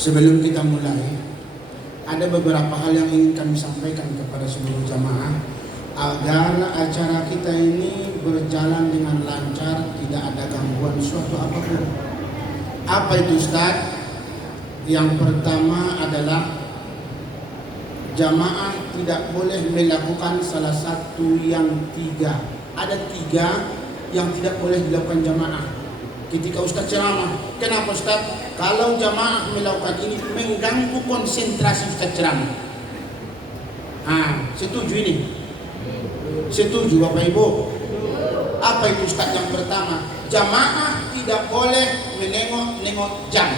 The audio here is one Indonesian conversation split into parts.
Sebelum kita mulai, ada beberapa hal yang ingin kami sampaikan kepada seluruh jamaah agar acara kita ini berjalan dengan lancar, tidak ada gangguan suatu apapun. Apa itu Ustaz? Yang pertama adalah jamaah tidak boleh melakukan salah satu yang tiga. Ada tiga yang tidak boleh dilakukan jamaah ketika Ustaz ceramah. Kenapa Ustaz? Kalau jamaah melakukan ini mengganggu konsentrasi Ustaz ceramah. Setuju ini? Setuju Bapak Ibu? Apa itu Ustaz? Yang pertama, jamaah tidak boleh menengok-nengok jam.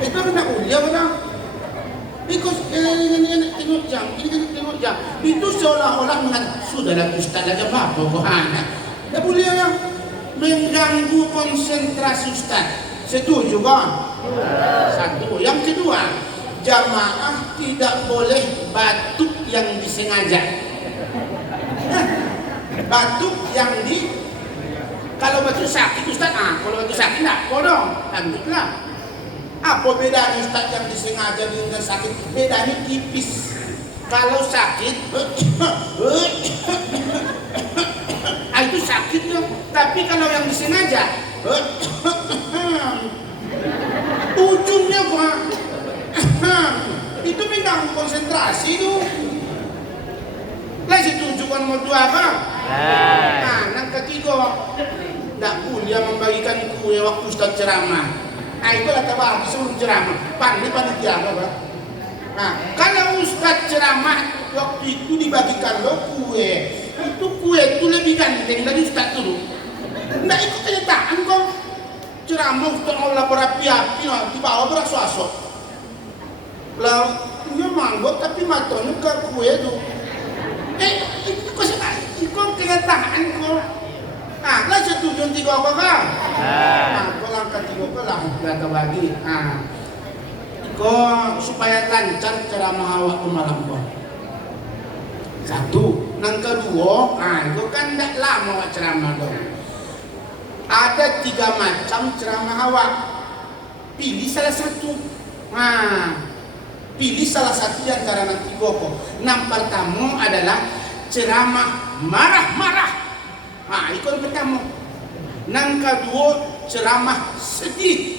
Itu kena ulia benar. Because ini tengok jam. Itu seolah-olah mengatakan sudahlah Ustaz aja apa kok anak. Tak boleh ya. Mengganggu konsentrasi Ustaz. Setuju kan? Satu. Yang kedua, jamaah tidak boleh batuk yang disengaja. Batuk yang kalau batuk sakit Ustaz, kalau batuk sakit tak boleh, lanjutlah. Apa bedanya Ustaz yang disengaja dengan sakit? Bedanya tipis. Kalau sakit itu sakitnya, tapi kalau yang disengaja ujungnya itu mengganggu konsentrasi itu. Lah setujukan mau dua apa? Yang ketiga, tidak boleh membagikan kue waktu Ustaz ceramah. Itulah tabah disuruh ceramah. Panitia apa? Kalau Ustaz ceramah waktu itu dibagikan lo kue. Itu kue itu lebih ganteng dari Ustaz dulu. Nggak ikut kenyataan kok. Ceramah Ustaz mau lapor api-api, di bawah berasuasok. Lah, ini manggot tapi matanya ke kue itu. Itu kok kenyataan kok. Lah setuju tiga kok kan? Kok langkah tiga kok lah kita bagi. Kok supaya lancar ceramah awak malam kok. Satu, yang kedua, itu kan tidak lama awak ceramah dong. Ada 3 macam ceramah awak. Pilih salah satu. Pilih salah satu di antara nanti kok. Yang pertama adalah ceramah marah-marah. Itu yang pertama. Yang kedua, ceramah sedih.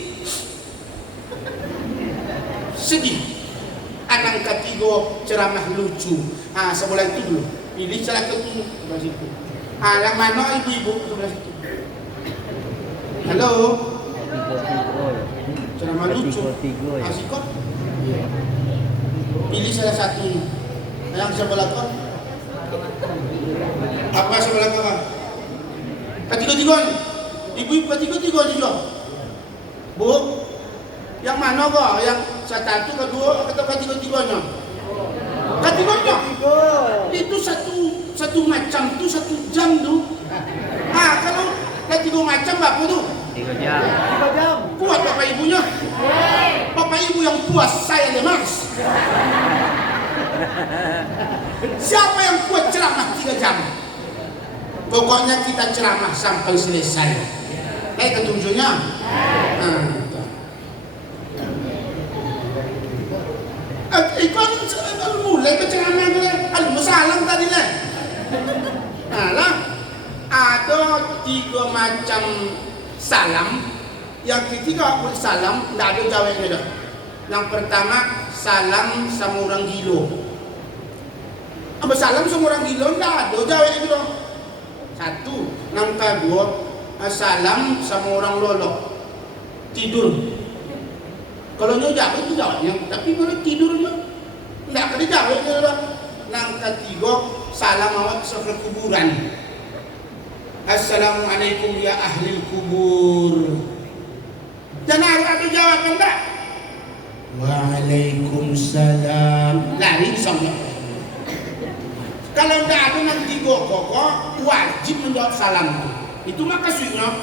Yang ketiga, ceramah lucu. Sebelah itu dulu. Pilih salah satu sebelah situ. Yang mana ibu-ibu sebelah situ? Halo. Ceramah lucu. Asikot. Pilih salah satu. Yang sebelah kau. Apa sebelah kau? Ketiga-tiga. Ibu-ibu ketiga-tiga juga. Bu, yang mana kau? Yang satu, kedua, atau ketiga-tiganya? Ketiganya. Itu satu macam tu 1 jam tu. Kalau ketiga macam apa tu? 3 jam. Kuat bapak ibunya. Bapak ibu yang puas, saya lemas. Siapa yang kuat ceramah 3 jam? Pokoknya kita ceramah sampai selesai. Ketujuhnya. Ikut mulai ke ceramah al-musalam tadi lah. Ada 3 macam salam. Yang ketiga salam tidak ada jawabnya. Yang pertama, salam sama orang gila. Salam sama orang gila tidak ada jawabnya gitu. Satu. Yang kedua, salam sama orang lolok. Tidur. Kalau dia jawab itu jawabnya, tapi kalau tidurnya tidak ada jawabnya. Yang ketiga, salam awak ke kuburan. Assalamualaikum ya ahli kubur. Dan ada jawaban enggak? Waalaikumsalam. Lari sama. Kalau tidak ada nanti pokok wajib menjawab salam. Itu maksudnya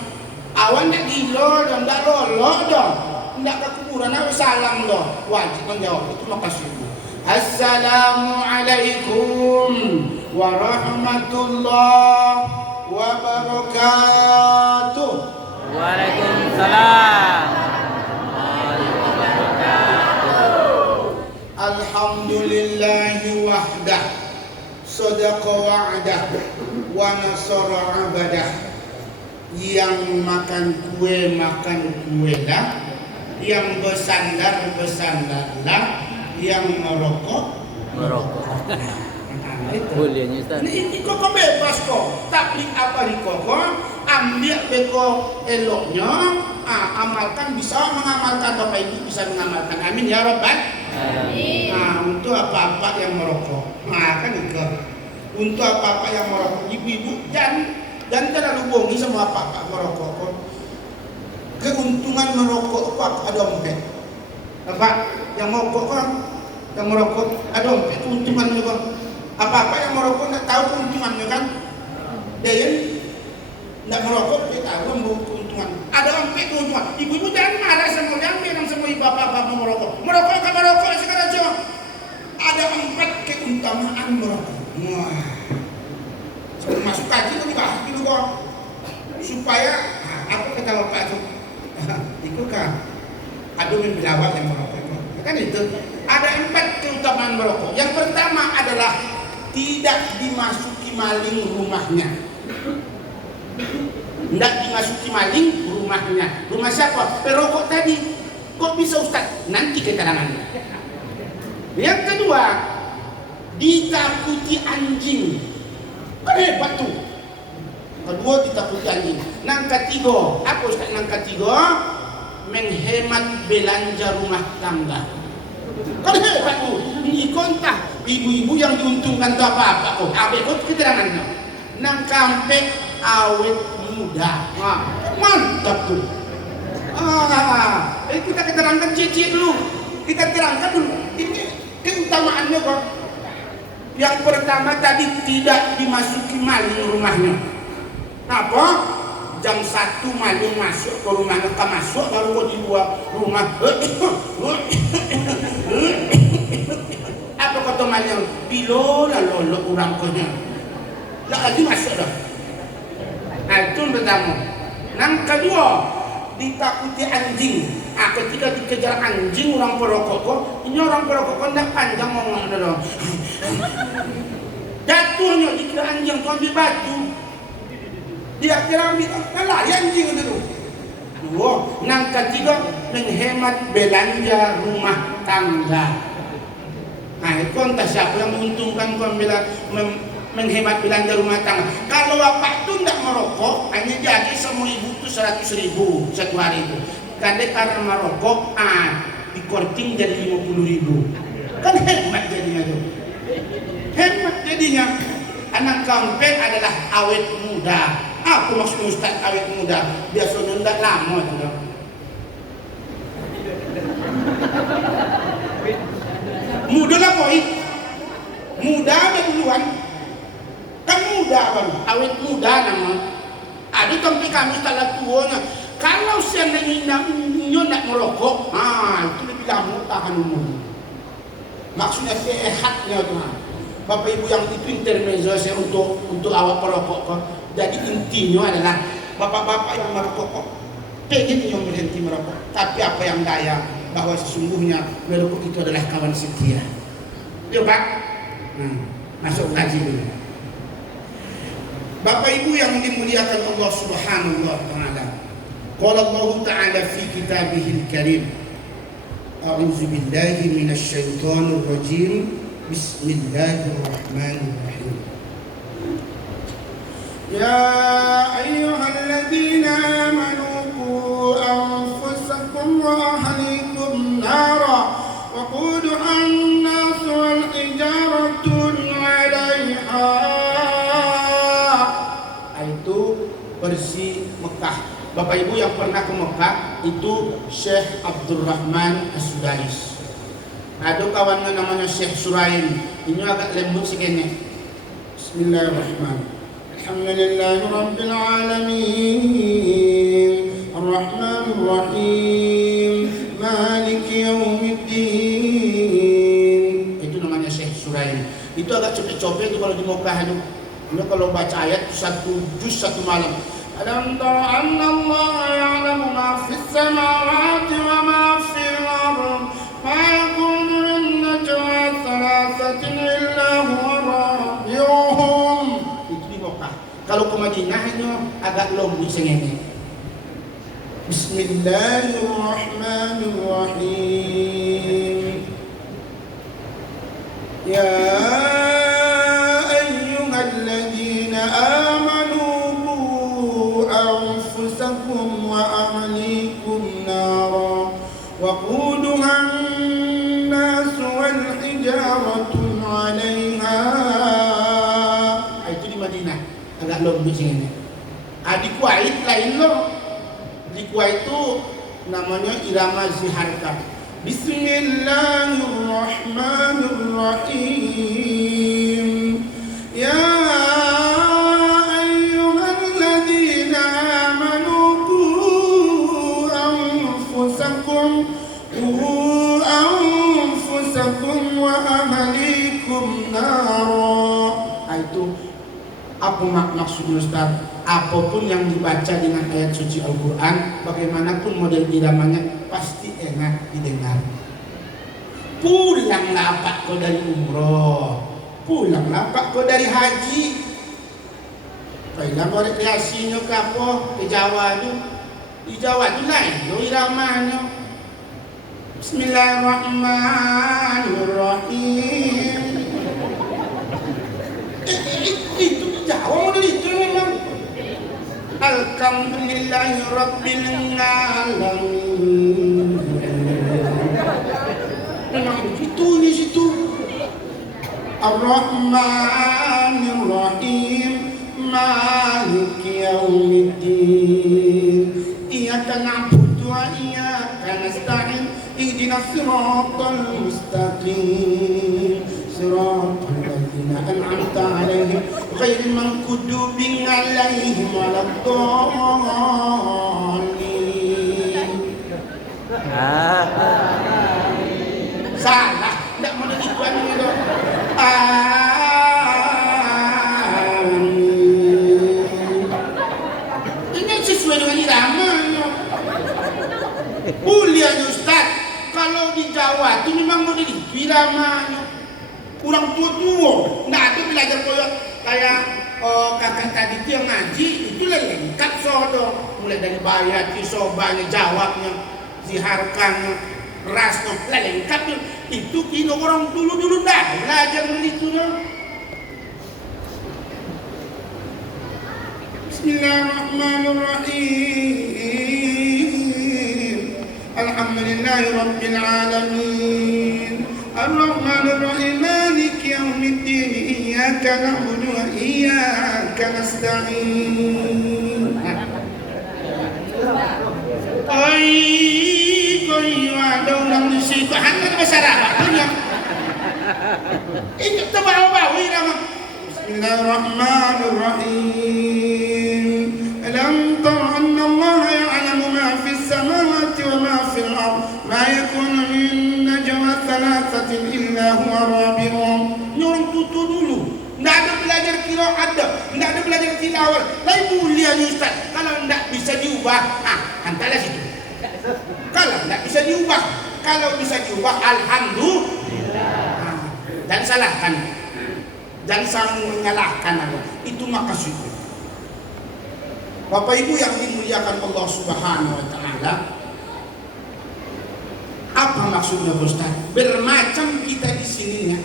awan tidak gila dan tidak lolok dong. Tidak ke kuburan, apa salam dong. Wajib menjawab. Itu maksudnya. Assalamualaikum warahmatullahi wabarakatuh. Waalaikumsalam. Alhamdulillahi wahdah, sadaqa wa'dah, wa nasara abadah. Yang makan kue lah, yang bersandar-bersandarlah, yang merokok. Boleh ni Ustaz. Ini kok bebas kok. Taklik apa di kok? Ambil beko eloknya, amalkan, bisa mengamalkan, Bapak Ibu bisa mengamalkan. Amin ya Rabbal. Untuk apa-apa yang merokok, kan itu. Untuk apa-apa yang merokok, ibu-ibu dan terlalu bohongi sama apa-apa merokok. Keuntungan merokok apa? Ada dompet. Apa? Yang merokok kan? Yang merokok ada dompet. Keuntungannya kan? Apa-apa yang merokok nggak tahu keuntungannya kan? Dia nggak merokok dia tahu keuntungan. Ada dompet keuntungan. Ibu-ibu jangan marah sama jangan bilang sama ibu bapak mau merokok. Merokok kan merokok sekarang aja. Ada 4 keutamaan merokok. Wah. Masuk kaji itu dibahas dulu kok. Supaya apa kata bapak itu? Itu kan ada membelawak yang merokok. Kan itu. Ada 4 keutamaan merokok. Yang pertama adalah tidak dimasuki maling rumahnya. Tidak dimasuki maling rumahnya. Rumah siapa? Perokok tadi. Kok bisa Ustaz? Nanti keterangannya. Yang kedua, ditakuti anjing. Kan hebat tuh. Kedua, ditakuti anjing. Yang ketiga, apa Ustaz? Yang ketiga, menghemat belanja rumah tangga. Kan hebat tuh. Ini kontah ibu-ibu yang diuntungkan tuh apa-apa kok. Apa keterangannya? Nang kampek awet muda. Mantap tuh. Kita keterangkan cici dulu. Kita terangkan dulu. Ini keutamaannya kok. Yang pertama tadi tidak dimasuki maling rumahnya. Apa? Jam 1 maling masuk ke rumahnya, masuk baru kau di luar rumah. Apa kata maling? Bilo lalu orang punya. Tak lagi masuk dah. Nah itu yang pertama. Yang kedua, ditakuti anjing. Ketika dikejar anjing orang perokok kok, ini orang perokok kok tidak panjang ngomong dulu. Jatuhnya dikira anjing tu ambil batu. Dia kira ambil lari anjing itu. Dua, yang ketiga menghemat belanja rumah tangga. Nah itu entah siapa yang menguntungkan kau menghemat belanja rumah tangga. Kalau bapak tu tidak merokok, hanya jadi semua ibu tu 100.000 satu hari itu. Karena merokok, di korting jadi 50.000. Kan hemat jadinya tu. Hemat jadinya. Anak kampung adalah awet muda. Aku maksud Ustaz awet muda. Biasanya tidak lama tu. Muda lah boy. Muda ada duluan. Kan muda baru. Awet muda nama. Ada sampai kami salah tuanya. Kalau seandainya nak merokok, itu lebih lama tahan umur. Maksudnya sehatnya tuh. Bapak Ibu yang itu intermezzo saya untuk awak perokok. Jadi intinya adalah bapak-bapak yang merokok pengen yang berhenti merokok. Tapi apa yang daya bahwa sesungguhnya merokok itu adalah kawan setia. Coba masuk ngaji dulu. Bapak Ibu yang dimuliakan Allah Subhanahu wa taala. Qala Allah Ta'ala fi kitabihil karim. A'udzu billahi minasy syaithanir rajim. Bismillahirrahmanirrahim. Ya ayyuhalladzina amanu qu anfusakum wa ahlikum nara wa quduha an-nas wal hijaratun 'alaiha. Itu versi Mekah. Bapak Ibu yang pernah ke Mekah itu Syekh Abdurrahman As-Sudais. Ada kawannya namanya Syekh Suraim. Ini agak lembut sikitnya. Bismillahirrahmanirrahim. Alhamdulillahirabbil alamin. Ar-Rahmanir Rahim. Maliki yaumiddin. Itu surah ini. Itu agak cepet-cepet itu kalau di Mekah itu. Kalau baca ayat satu juz satu malam. Alam tara anna Allah ya'lamu ma fis samawati wa ma fil ardh. Ma yakunu min najwa thalathatin illa huwa rabi'uhum. Itu di Mekah. Kalau ke Madinah itu agak lembut sengenge. Bismillahirrahmanirrahim. Ya ayyuhalladzina amanu qu anfusakum wa ahlikum nara waquduha an-nas wal hijaratun 'alaiha. Itu di Madinah agak lembut sini. Di Kuwait lain loh. Di Kuwait itu namanya irama ziharka. Bismillahirrahmanirrahim. Ya ayyuhalladzina amanu qu anfusakum wa ahlikum nara. Itu apa maksudnya Ustaz? Apapun yang dibaca dengan ayat suci Al-Quran, bagaimanapun model iramanya pasti enak didengar. Pulanglah Pak kau dari umroh, pulanglah Pak kau dari haji. Kailah kau rekreasinya ke apa? Ke Jawa itu. Di Jawa itu lain lo iramanya. Bismillahirrahmanirrahim. Itu di Jawa model itu memang. Alhamdulillahi Rabbil Alamin. Memang begitu di situ. Ar-Rahmanir Rahim, Maliki Yaumiddin. Iyyaka na'budu wa iyyaka nasta'in. Ihdinas siratal mustaqim. Siratal ladzina an'amta 'alaihim ghairil maghdubi 'alaihim waladdallin. Salah, enggak mau diikutin itu. Ini sesuai dengan iramanya. Mulianya Ustaz, kalau di Jawa itu memang model itu iramanya. Orang tua-tua, nggak ada belajar kayak kakak tadi itu yang ngaji, itu lengkap sodo. Mulai dari bayat, isobanya, jawabnya, ziharkannya, rasnya, lengkapnya. Itu kino orang dulu dah belajar begitu. Bismillahirrahmanirrahim. Alhamdulillahi Rabbil Alamin. Ar-Rahmanir Rahim. Maliki Yaumiddin. Iyyaka na'budu wa iyyaka nasta'in. Koi ada orang di situ. Hanya masyarakat punya. Ini terbawa-bawa irama. Bismillahirrahmanirrahim. Alam tara anna Allah ya'lamu ma fis samawati wa ma fil ardh. Ma yakunu min najwa thalathatin illa huwa rabi'uhum. Orang tutu dulu. Nggak ada belajar qiraat, nggak ada belajar tilawah. Lain mulianya Ustaz. Kalau nggak bisa diubah, hantarlah situ. Kalau nggak bisa diubah, kalau bisa diubah, alhamdulillah. Dan salahkan, dan saling menyalahkan Allah. Itu maka syukur. Bapak Ibu yang dimuliakan Allah Subhanahu Wa Taala, apa maksudnya Ustaz? Bermacam kita di sininya.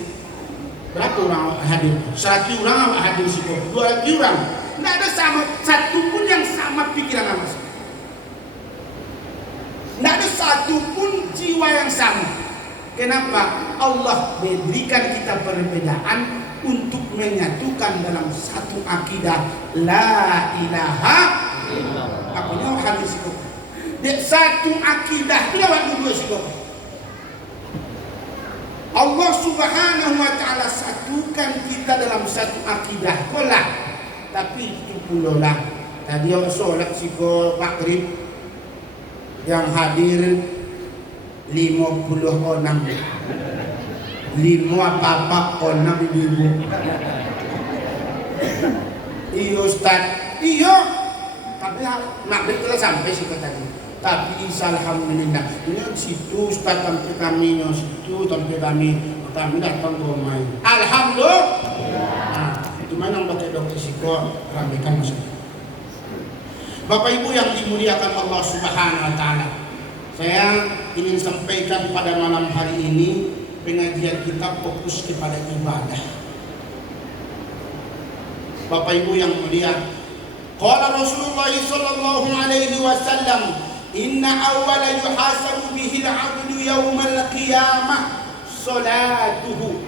Berapa orang hadir? 100 orang hadir di situ, 200 orang. Nggak ada sama satu pun yang sama pikiran sama. Tidak ada satu pun jiwa yang sama. Kenapa? Allah berikan kita perbedaan untuk menyatukan dalam satu akidah La ilaha illallah. Akunya hadis itu. Satu akidah itu lewat dulu sih. Allah Subhanahu Wa Taala satukan kita dalam satu akidah. Kolah. Tapi itu pula lah. Tadi orang solat siko maghrib yang hadir 50 orang. 50 limo apa kona bibibu. Iyo Ustaz, iyo. Tapi maghrib telah sampai sih tadi. Tapi insya alhamdulillah. Ini situ Ustaz sampai kami, situ sampai kami datang ke rumah. Alhamdulillah. Nah, cuma yang dokter siko ramekan masalah. Bapak Ibu yang dimuliakan Allah Subhanahu wa taala. Saya ingin sampaikan pada malam hari ini pengajian kita fokus kepada ibadah. Bapak Ibu yang mulia, qala Rasulullah sallallahu alaihi wasallam, inna awwala yuhasabu bihi al-'abdu yaumal qiyamah salatuhu.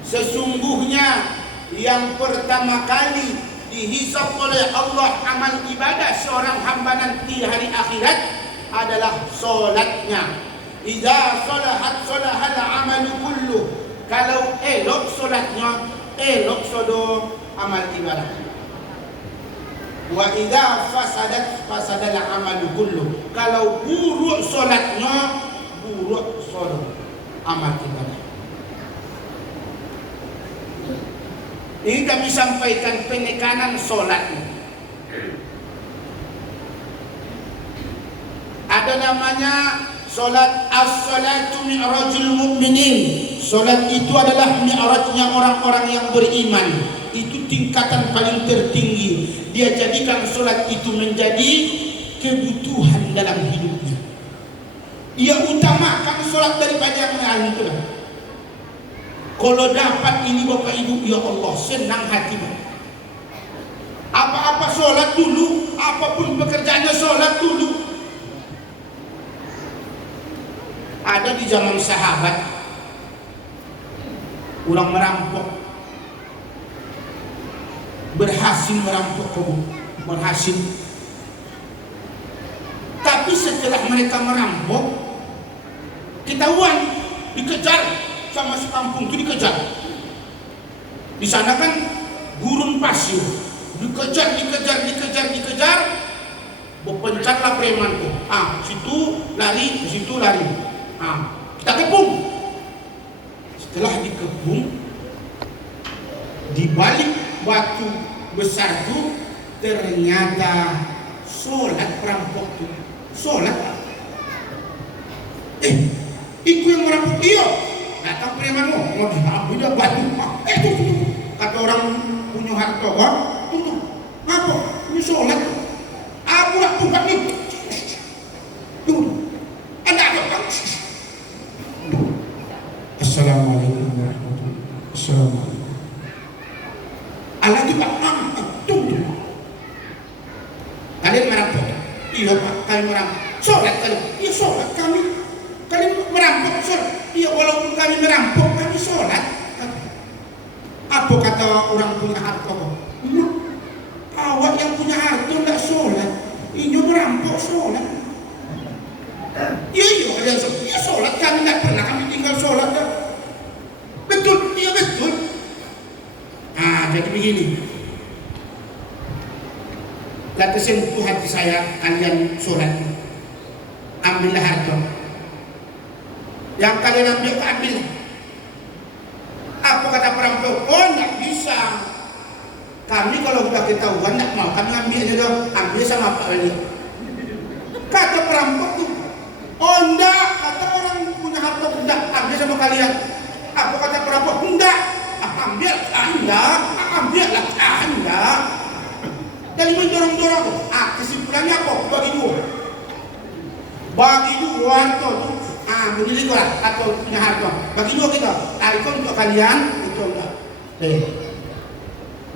Sesungguhnya yang pertama kali dihisab oleh Allah amal ibadah seorang hamba nanti hari akhirat adalah solatnya. Idza salahat salahal amalu kullu. Kalau elok solatnya, elok sodo amal ibadah. Wa idza fasadat fasadal amalu kullu. Kalau buruk solatnya, buruk sodo amal ibadah. Ini kami sampaikan penekanan solatnya. Ada namanya solat as-salatu mi'rajul mu'minin. Solat itu adalah mi'rajnya orang-orang yang beriman. Itu tingkatan paling tertinggi. Dia jadikan solat itu menjadi kebutuhan dalam hidupnya. Ia utamakan solat daripada yang lain itu. Kalau dapat ini Bapak Ibu, ya Allah, senang hati. Apa-apa solat dulu, apapun pekerjaannya solat dulu. Ada di zaman sahabat orang merampok, berhasil merampok kubur, berhasil. Tapi setelah mereka merampok, ketahuan, dikejar sama sekampung itu dikejar. Di sana kan gurun pasir, dikejar. Berpencarlah preman tuh. Situ lari. Kita kepung. Setelah dikepung, di balik batu besar itu ternyata sholat perampok itu. Sholat. Iku yang merampok. Iya. Datang preman mau diambil dia batu. Tuh. Kata orang punya harta. Tuh. Apa? Ini sholat. Aku nak buka nih. Tuh. Anda apa? Assalamualaikum warahmatullahi wabarakatuh. Assalamualaikum. Allah juga tunggu. Kalian merampok? Iya Pak, kalian merampok. Sholat kalian? Iya sholat kami. Kalian merampok sholat? Iya walaupun kami merampok, kami sholat. Apa kata orang punya harta? Awak yang punya harta tidak sholat. Ini merampok sholat. Iya sholat kami tidak pernah kami tinggal sholat. Betul, iya betul. Jadi begini. Kata sentuh hati saya, kalian sholat. Ambillah harta. Yang kalian ambil. Apa kata perampok? Oh, tidak bisa. Kami kalau sudah ketahuan tidak mau, kami ambil aja dong. Ambil sama Pak Wali. Kata perampok tuh, oh enggak, kata orang punya harta, enggak, ambil sama kalian. Apa kata perampok? Enggak, ambil, enggak, ambillah, enggak. Jadi mendorong-dorong, kesimpulannya apa? Bagi dua harta tuh, milik orang atau punya harta. Bagi dua kita, itu untuk kalian, itu enggak.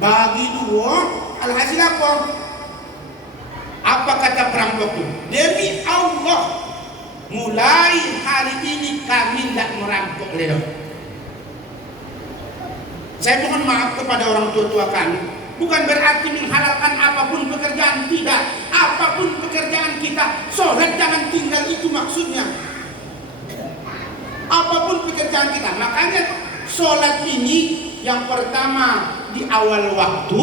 Bagi dua, alhasil apa? Apa kata perampok itu? Demi Allah, mulai hari ini kami tidak merampok lagi. Saya mohon maaf kepada orang tua kami. Bukan berarti menghalalkan apapun pekerjaan, tidak. Apapun pekerjaan kita, sholat jangan tinggal, itu maksudnya. Apapun pekerjaan kita, makanya sholat ini yang pertama di awal waktu,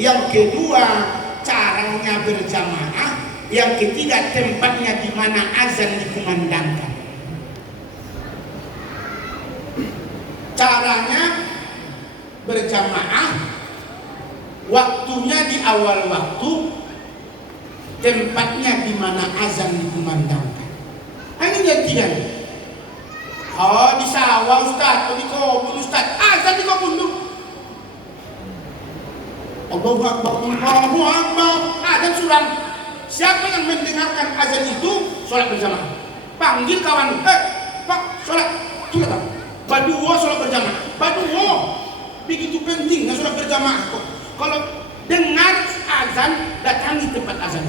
yang kedua caranya berjamaah, yang ketiga tempatnya di mana azan dikumandangkan. Caranya berjamaah, waktunya di awal waktu, tempatnya di mana azan dikumandangkan. Ini gantian. Oh, di sawah Ustaz, di kebun Ustaz, azan di kebun dulu. Allahu Akbar, Allahu Akbar, azan suram. Siapa yang mendengarkan azan itu, sholat berjamaah. Panggil kawan, Pak, sholat, sudah Pak. Baduo sholat berjamaah. Baduo, begitu pentingnya sholat berjamaah. Kalau dengar azan, datangi tempat azan.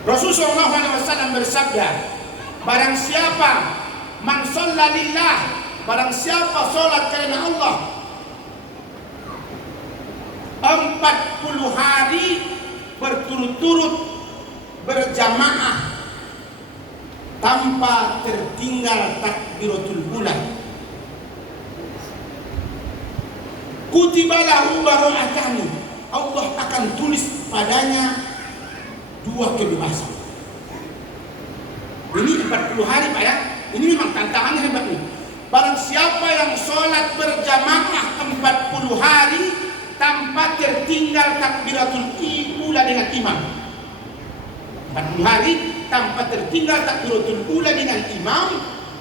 Rasulullah SAW bersabda, barang siapa man shalla lillah, barang siapa sholat karena Allah 40 hari berturut-turut berjamaah tanpa tertinggal takbiratul ula, kutiba lahu bara'atani, Allah akan tulis padanya 2 kebebasan. Ini 40 hari Pak ya. Ini memang tantangannya hebat nih. Barang siapa yang sholat berjamaah 40 hari tanpa tertinggal takbiratul ula dengan imam. 40 hari tanpa tertinggal takbiratul ula dengan imam,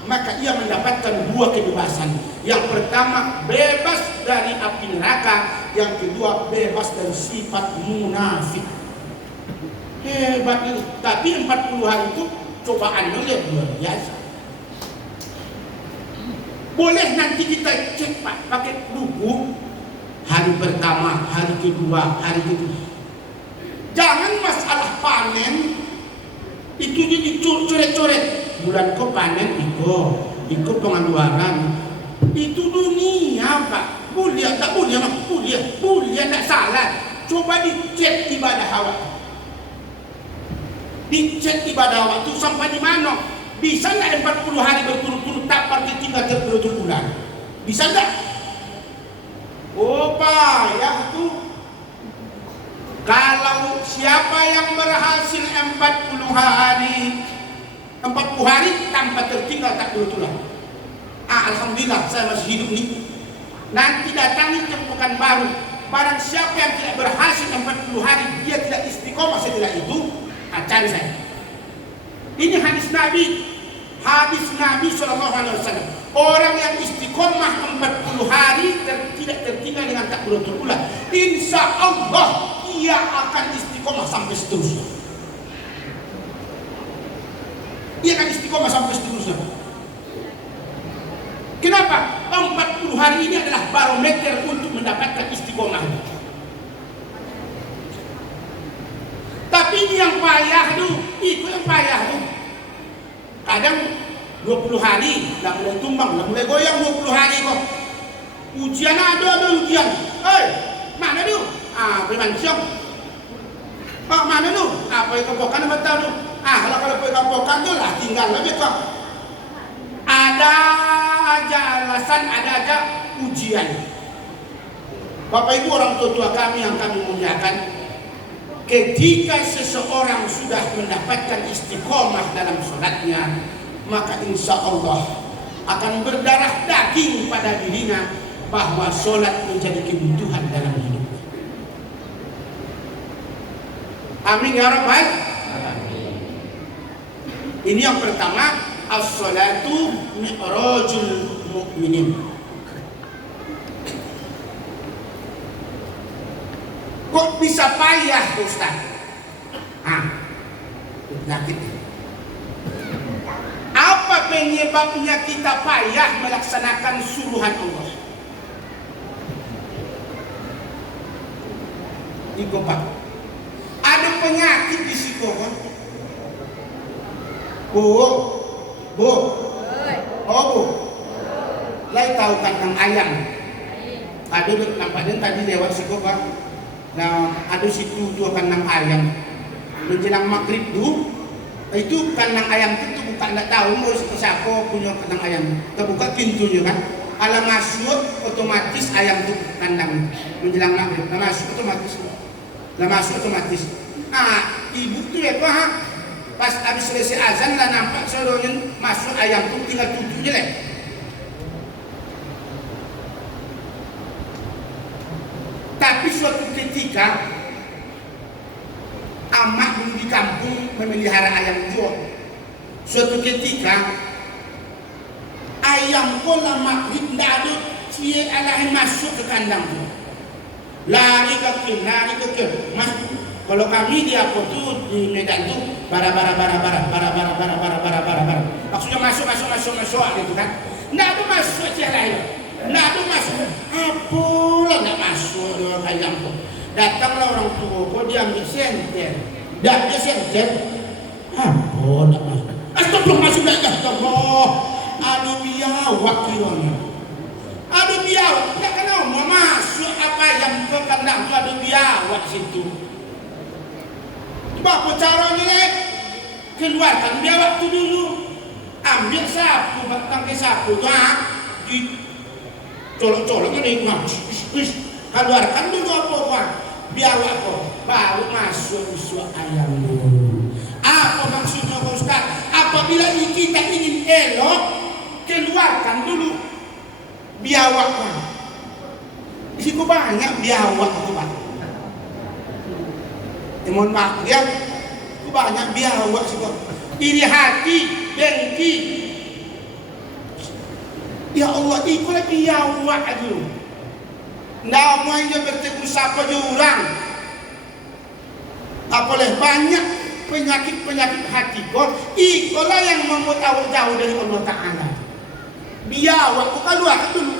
maka ia mendapatkan 2 kebebasan. Yang pertama, bebas dari api neraka. Yang kedua, bebas dari sifat munafik. Hebat ini. Tapi 40 hari itu cobaannya luar biasa. Boleh nanti kita cek Pak, pakai buku. Hari pertama, hari kedua, hari ketiga. Jangan masalah panen itu dicoret-coret. Bulan kau panen ikut pengeluaran. Itu dunia Pak. Mulia tak mulia, mulia tak salah. Coba dicek ibadah awak. Dicek ibadah waktu sampai di mana? Bisa nggak 40 hari berturut-turut tak pakai tinggal terberutut bulan? Bisa nggak? Oh payah tuh. Kalau siapa yang berhasil 40 hari tanpa tertinggal tak berturut. Alhamdulillah saya masih hidup nih. Nanti datangi tempukan baru. Barang siapa yang tidak berhasil 40 hari dia tidak istiqomah setelah itu, cari saya. Ini hadis Nabi SAW. Orang yang istiqomah 40 hari tidak tertinggal dengan takbiratul ula, insya Allah ia akan istiqomah sampai seterusnya. Ia akan istiqomah sampai seterusnya. Kenapa? 40 hari ini adalah barometer untuk mendapatkan istiqomah. Tapi ini yang payah tuh, itu yang payah tuh. Kadang 20 hari, dah mulai tumbang, dah mulai goyang 20 hari kok. Ujian ada ujian. Mana tuh? Beriman siang. Mana tuh? Pergi kampokan apa tahu tuh? Kalau pergi kampokan tuh lah tinggal lebih kok. Ada aja alasan, ada aja ujian. Bapak Ibu orang tua kami yang kami muliakan, ketika seseorang sudah mendapatkan istiqomah dalam sholatnya, maka insya Allah akan berdarah daging pada dirinya bahwa sholat menjadi kebutuhan dalam hidup. Amin ya Rabbal. Ini yang pertama, as-sholatu mi'rajul mu'minin. Kok bisa payah Ustaz? Penyakit. Apa penyebabnya kita payah melaksanakan suruhan Allah? Iko Pak, ada penyakit di situ kan? Bu, Lai tahu kandang ayam. Ada nampaknya tadi lewat situ Pak. Nah, ada situ 2 kandang ayam. Menjelang maghrib tuh, itu kandang ayam itu buka, nggak tahu mau siapa punya kandang ayam. Terbuka pintunya kan. Ala masuk otomatis ayam tuh kandang. Menjelang maghrib, masuk otomatis. Ibu tuh ya Pak, Pas habis selesai azan lah nampak seorang masuk ayam tu tinggal tujuh je lah. Tapi suatu ketika amak dulu di kampung memelihara ayam juga. Suatu ketika ayam pola maghrib tidak ada cie alahin masuk ke kandang tu. Lari ke kiri, masuk. Kalau kami di apa tu di Medan tu bara. Maksudnya masuk gitu kan. Nggak ada masuk cie lain. Nggak ada masuk. Apalah nggak masuk orang ayam tu. Datanglah orang tua, kau dia ambil senter. Dah dia senter. Apa nggak masuk? Astagfirullah masuk dah astagfirullah. Aduh biawak kiranya. Aduh biawak. Tak kenal mau masuk apa yang ke kandang tu ada biawak situ. Apa caranya lek? Keluarkan biawak tu dulu. Ambil sapu, batang ke sapu tu di colok-colok ni keluarkan dulu apa biawak kau baru masuk ayam dulu. Apa maksudnya kau Ustaz? Apabila kita ingin elok, keluarkan dulu biawak kau. Di situ banyak biawak tu Pak. Mohon maaf ya, banyak biawak sih kok. Iri hati, dengki. Ya Allah, ikulah biawak aja. Namanya bertemu siapa je orang. Apalagi banyak penyakit hati kok. Ikulah yang membuat awak jauh dari Allah Ta'ala. Biawak kau keluarkan dulu.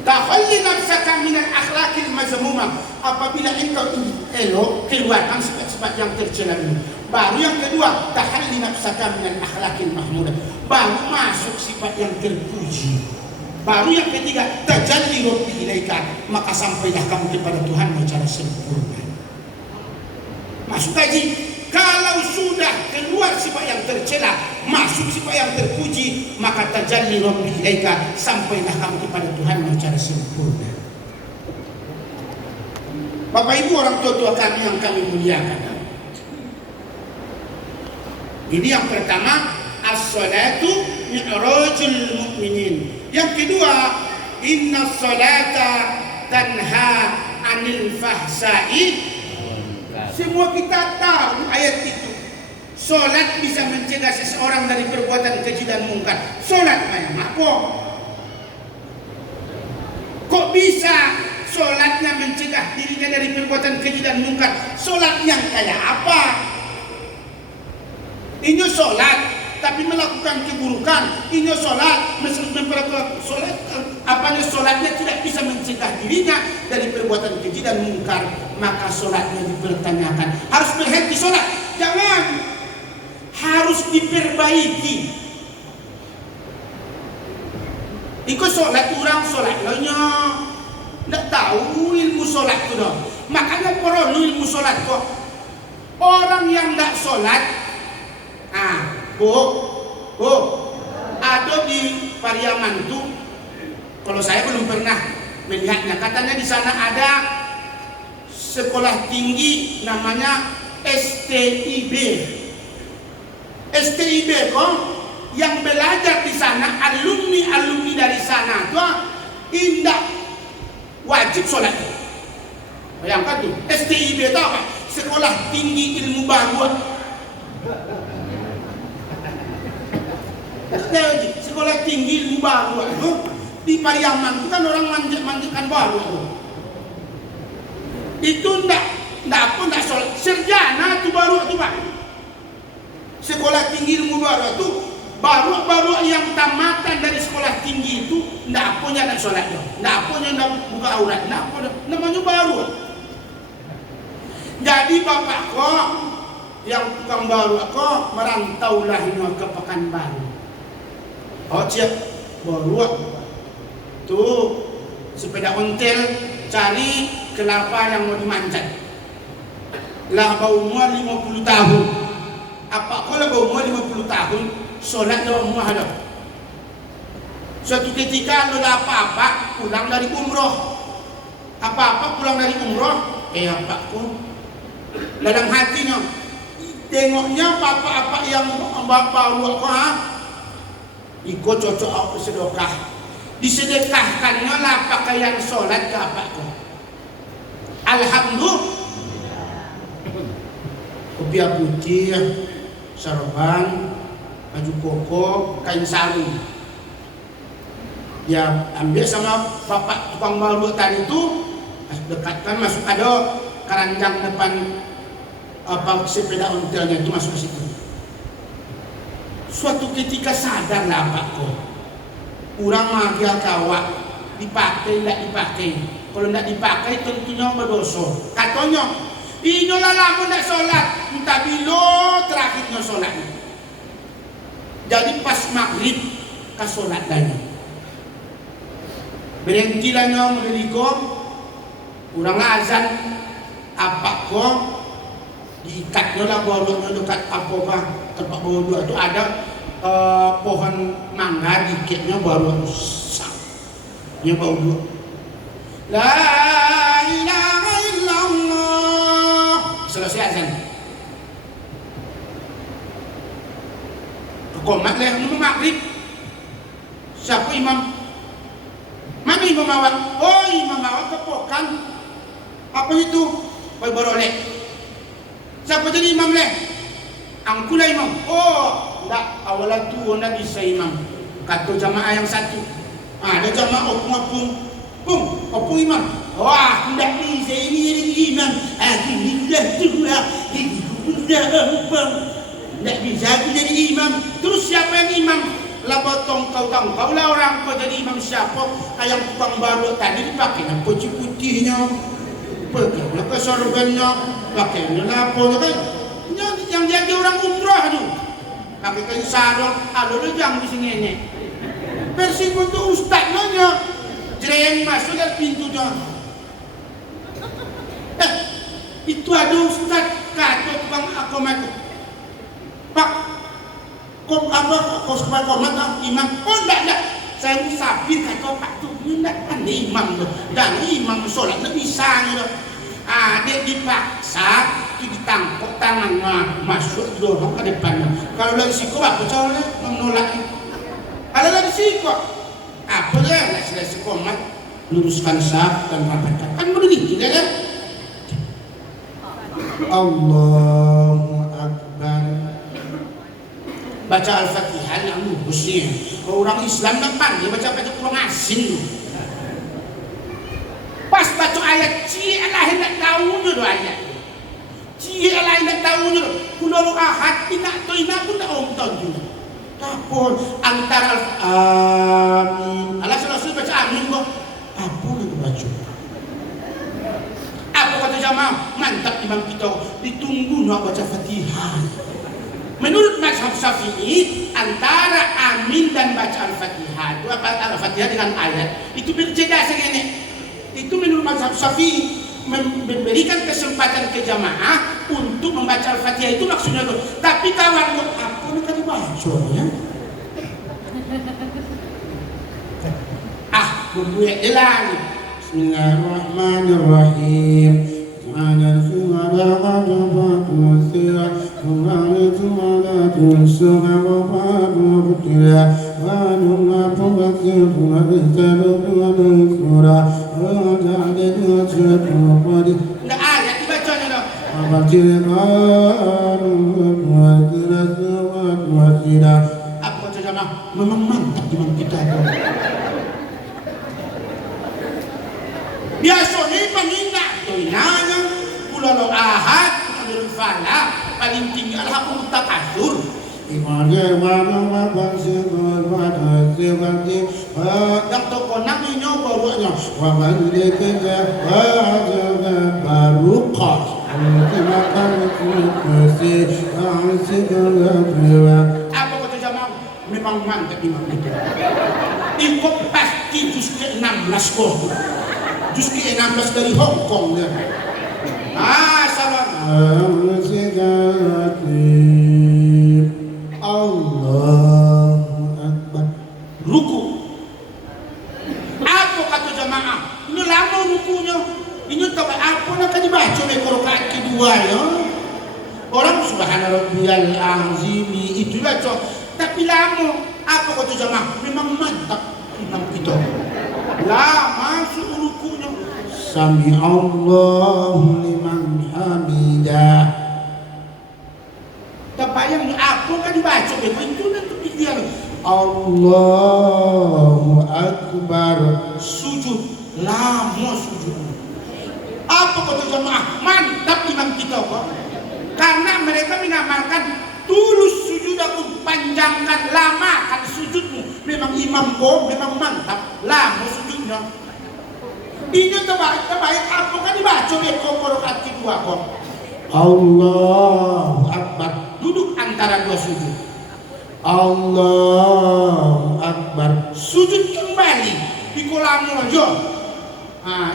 Takhalli nafsaka minal akhlaqil mazmumah. Apabila engkau ingin elok, keluarkan sifat-sifat yang tercela ini. Baru yang kedua, takhalli nafsaka minal akhlaqil mahmudah. Baru masuk sifat yang terpuji. Baru yang ketiga, tajalli rabbi ilaika. Maka sampailah kamu kepada Tuhan secara sempurna. Masuk kaji. Kalau sudah keluar sifat yang tercela, masuk sifat yang terpuji, maka tajalli rabbi ilaika, sampailah kamu kepada Tuhan secara sempurna. Bapak Ibu orang tua kami yang kami muliakan. Ini yang pertama, as-salatu mi'rajul mu'minin. Yang kedua, inna salata tanha anil fahsa'i. Semua kita tahu ayat itu. Solat bisa mencegah seseorang dari perbuatan keji dan mungkar. Solat macam apa? Kok bisa solatnya mencegah dirinya dari perbuatan keji dan mungkar? Solat yang kayak apa? Ini solat tapi melakukan keburukan. Ini solat memperlakukan solat. Apanya solatnya tidak bisa mencegah dirinya dari perbuatan keji dan mungkar, maka solatnya dipertanyakan. Harus berhenti solat? Jangan. Harus diperbaiki. Ikut solat orang solat lainnya. Tidak tahu ilmu solat itu dong. Makanya perlu ilmu solat kok. Orang yang tidak solat, ada di Pariaman itu. Kalau saya belum pernah melihatnya, katanya di sana ada sekolah tinggi namanya STIB. STIB kok yang belajar di sana, alumni dari sana tuh tidak wajib sholat. Bayangkan tuh, STIB itu apa? Sekolah Tinggi Ilmu Baru. Sekolah Tinggi Ilmu Baru di Pariaman itu kan orang manjakan baru. Itu enggak sholat. Sarjana itu baru itu Pak. Sekolah Tinggi Ilmu Baru itu baru yang tamatan dari sekolah tinggi itu enggak punya nak sholat dong. Enggak punya nak buka aurat, enggak punya namanya baru. Jadi bapak kok yang tukang baru kok merantau lah ke Pekanbaru. Oh siap baru tuh sepeda ontel cari kelapa yang mau dimanjat. Lah bau umur 50 tahun. Apa kalau bau umur 50 tahun solat dalam rumah ada. Suatu ketika lo ada apa-apa pulang dari umroh. Apa-apa pulang dari umroh, apakku dalam hatinya Tengoknya apa-apa yang baru ikut cocok aku sedekah. Disedekahkannya lah pakaian sholat ke apakku. Alhamdulillah. Kopiah putih, sarban, baju koko, kain sarung. Dia ambil sama bapak tukang baru tadi itu, dekatkan masuk ada keranjang depan apa sepeda ontelnya itu masuk ke situ. Suatu ketika sadarlah Pakku, kurang magia kawak dipakai tidak dipakai. Kalau tidak dipakai tentunya berdosa. Katanya, inilah lama tidak sholat, entah bila terakhirnya sholat. Jadi pas maghrib ke sholat lagi. Berhentilah mendeliko, kuranglah azan apa kok diikatnya lah boroknya dekat apa tempat bodoh itu ada pohon mangga diikatnya baru sak dia bau dua la ilaha illallah selesai azan komat lah ini maghrib siapa imam mana imam awak oh imam awak kepokan apa itu boy borolek siapa jadi imam leh angkulah imam oh enggak awalan tu enggak bisa imam kata jamaah yang satu ada jamaah opung imam wah enggak bisa ini jadi imam ini sudah tua ini sudah opung enggak bisa aku jadi imam terus siapa yang imam lah potong kau lah orang kau jadi imam siapa yang tukang baru tadi dipakai putih-putihnya pakainya ke sorbannya pakainya apa kan yang jadi orang umrah tu pakai kain sarung lalu jangan di sini ni versi untuk ustaz nanya jereng masuk dari pintunya itu ada ustaz kata tukang akomat pak kok apa kok supaya komat imam oh enggak saya musafir kata pak tu enggak kan imam tu dan imam solat tak bisa gitu dia dipaksa itu ditangkap tangannya masuk dorong ke depannya kalau lagi siko apa caranya menolaknya kalau lagi siko apa ya sudah sikomat luruskan saf dan rapatkan kan begitu kan Allahu Akbar baca Al-Fatihah yang lurusnya orang Islam nak dia baca kurang asin pas baca ayat cialah hendak tahunya do ayat cialah hendak tahunya kulo ahad tidak to ina pun tak omton juga tapon antara amin Allah selesai baca amin kok apa yang baca apa kata jamaah mantap imam kita ditunggu nak baca Fatihah menurut mazhab Syafi'i antara amin dan baca Al-Fatihah itu apa Al-Fatihah dengan ayat itu berbeda segini itu menurut mazhab Syafi'i memberikan kesempatan ke jamaah untuk membaca Al-Fatihah itu maksudnya itu. Tapi kawan apa nak dibaca ya? Berbuat je lagi. Bismillahirrahmanirrahim. Nggak ayat dibacanya dong. Apa baca jamaah? Memang mantap imam kita. Biasanya pengingat tuinanya pulau ahad menurut falah paling tinggi alhamdulillah takasur. Yang tokonak ini barunya barukah apa kata jamaah memang mantap imam itu ikut pasti juz ke-16 kok juz ke-16 dari Hong Kong dia salam Allahu Akbar ruku apa kata jamaah ini lama rukunya ini tak apa nak dibaca oleh rakaat kedua ya orang subhana rabbiyal azim itu baca. Tapi lama apa kata jamaah? Memang mantap imam kita. Lama suruh rukunya. Sami Allahu liman hamidah. Terbayang apa kan dibaca itu nanti dia. Allahu akbar. Sujud. Lama sujud. Apa kata jamaah? Mantap imam kita kok. Karena mereka mengamalkan tulus sujud aku, panjangkan, lamakan sujudmu. Memang imam kok memang mantap, lama sujudnya. Ini terbaik apa kan dibaca dia kok rakaat kedua kok. Allahu akbar. Duduk antara dua sujud. Allahu akbar. Sujud kembali. Ikolam aja.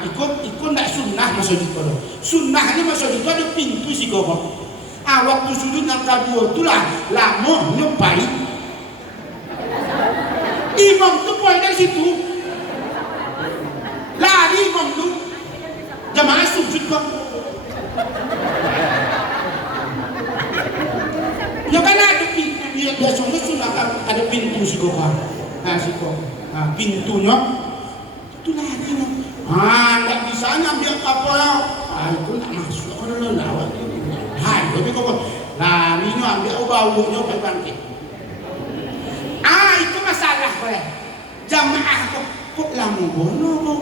Ikut ndak sunnah masuk itu. Sunnahnya masuk itu ada pintu sih kok. Waktu sujud yang kedua itulah lama nyobain. Imam tuh poin dari situ. Lari imam tuh. Jamaah sujud kok. Ya kan ada pintu. Biasanya sudah ada pintu sih kok. Si kok. Pintunya itu lari imam. Nggak bisa ngambil apa ya? Itu nggak masuk. Kalau lawat ini. Tapi kok larinya ambil baunya bangkit. Itu masalah kok. Jamaah kok lama bono kok.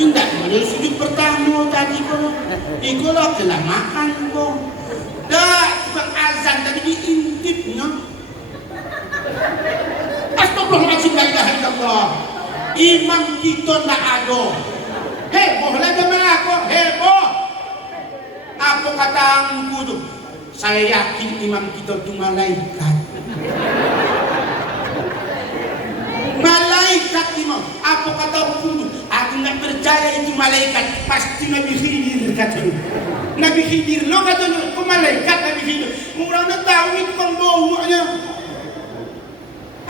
Indah boleh sujud pertama tadi kok. Ikulah kelamaan kok. Dah tukang azan tadi diintipnya. Astagfirullahaladzim, la ilaha illallah. Imam kita ndak ada. Heboh lah jamaah kok, heboh. Apa kata angku tuh? Saya yakin imam kita itu malaikat. Malaikat imam. Apa kata angku tuh? Aku nggak percaya itu malaikat. Pasti Nabi Khidir katanya. Nabi Khidir lo katanya. Kok malaikat Nabi Khidir? Orang tahu itu kan baunya.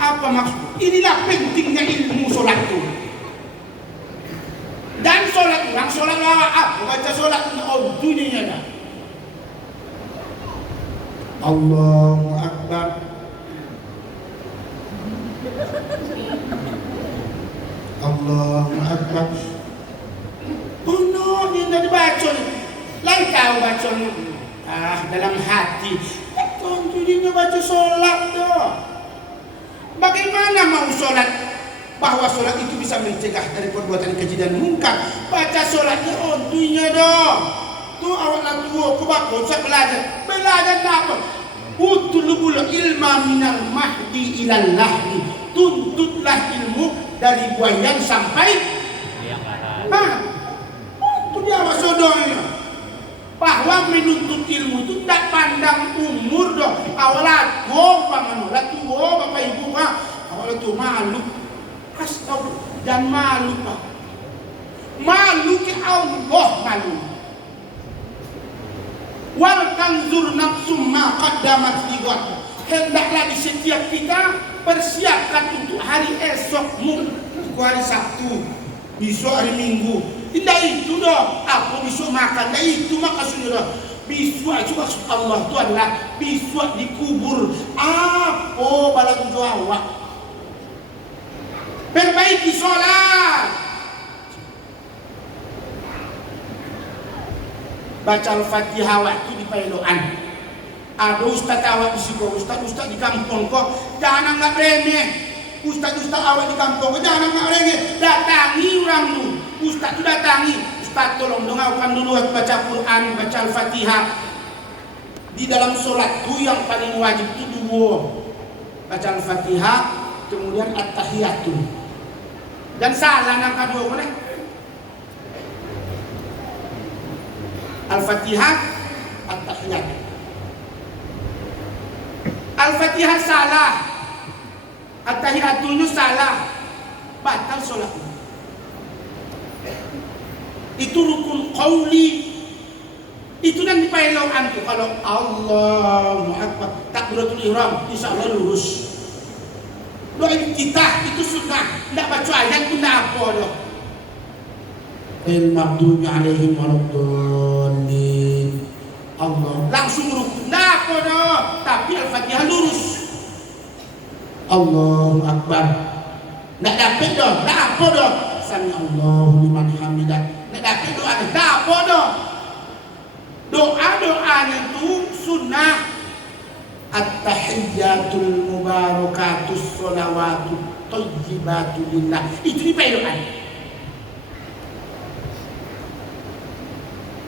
Apa maksud? Inilah pentingnya ilmu sholat itu. Dan sholat orang sholat apa? Baca sholat dunia dah. Allahu akbar. Allahu akbar. Oh no, dia dah dibaca. Lain kau baca dalam hati. Tentu dia baca sholat dah. Bagaimana mau sholat? Bahwa sholat itu bisa mencegah dari perbuatan keji dan mungkar. Baca sholatnya ontunya dong. Tuh awak tua aku bakal saya belajar apa? Utlubul ilma minal mahdi ilal lahdi. Tuntutlah ilmu dari buayan sampai itu dia awak sodornya. Bahwa menuntut ilmu itu tak pandang umur dong. Awak tua bapak ibu awak tua malu. Astagfirullah, dan malu Pak. Malu ke Allah malu. Wal tanzur nafsum ma qaddamat lighad. Hendaklah di setiap kita persiapkan untuk hari esokmu. Hari Sabtu, besok hari Minggu. Tidak itu dong. Aku besok makan, tidak itu maka sudah. Besok juga Allah itu adalah besok dikubur. Apa bala tujuh awak? Perbaiki sholat. Baca Al-Fatihah waktu di Pailoan. Ada ustaz awak di situ, ustaz di kampung kok jangan anggap remeh. Ustaz awak di kampung kok jangan anggap remeh. Datangi orang tu. Ustaz tu datangi. Ustaz tolong doakan dulu baca Quran, baca Al-Fatihah. Di dalam sholat tu yang paling wajib tu dua. Baca Al-Fatihah, kemudian At-Tahiyatun. Dan salah yang kedua boleh. Al-Fatihah, At-Tahiyat. Al-Fatihah salah, At-Tahiyatun salah, batal sholat. Itu rukun qauli. Itu dan dipailokan tuh kalau Allahu Akbar takbiratul ihram insyaallah lurus. Doa kita itu sunnah, tidak baca ayat pun tidak apa doh. Al-maghdubi alaihim waladdallin. Allah langsung rukun. Tidak apa apa dah, tapi Al-Fatihah lurus. Allahu Akbar. Nak dapat dah, tak apa dah. Sami Allahu liman hamidah. Nak dapat doa dah, tak apa dah. Doa-doanya itu sunnah. At-tahiyyatul mubarakatus sholawatut thayyibatu lillah. Itu dipakai.